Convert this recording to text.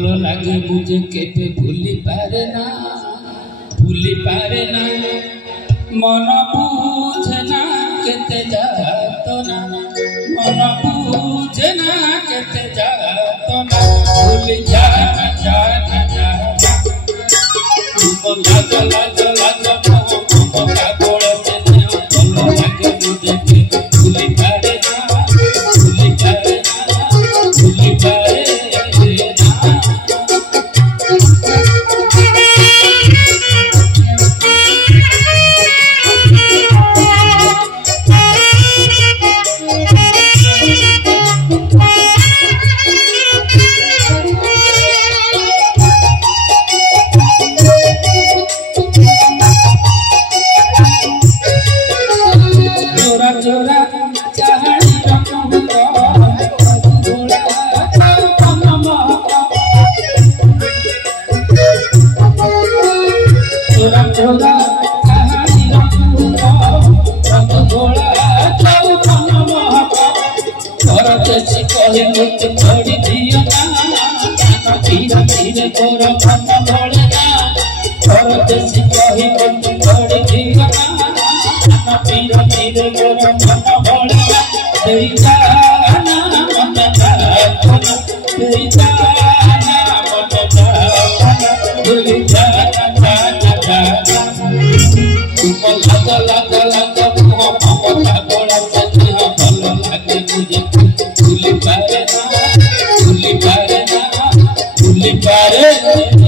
भलो लगे मुझे केबे भूली पारे ना मन बुझे ना केते जातो ना मन बुझे ना केते जातो ना भूली जाना जाना जाना तुम लाग लाग लाग मोह का गोड़ से भलो लगे मुझे केबे भूली पारे ना भूली पारे ना भूली पारे कहे मुझे छोड़ी दियो ना धीरे धीरे तोरा मन भोलना और जैसी कहे मुझे छोड़ी दियो ना धीरे धीरे तोरा मन भोलना तेरा ना मन जाना तेरा ना मन जाना भूल जाना जाना जाना तुम लग लग लग मोह का गोड़ा से भलो लगे मुझे भूली पारे ना भूली पारे ना भूली पारे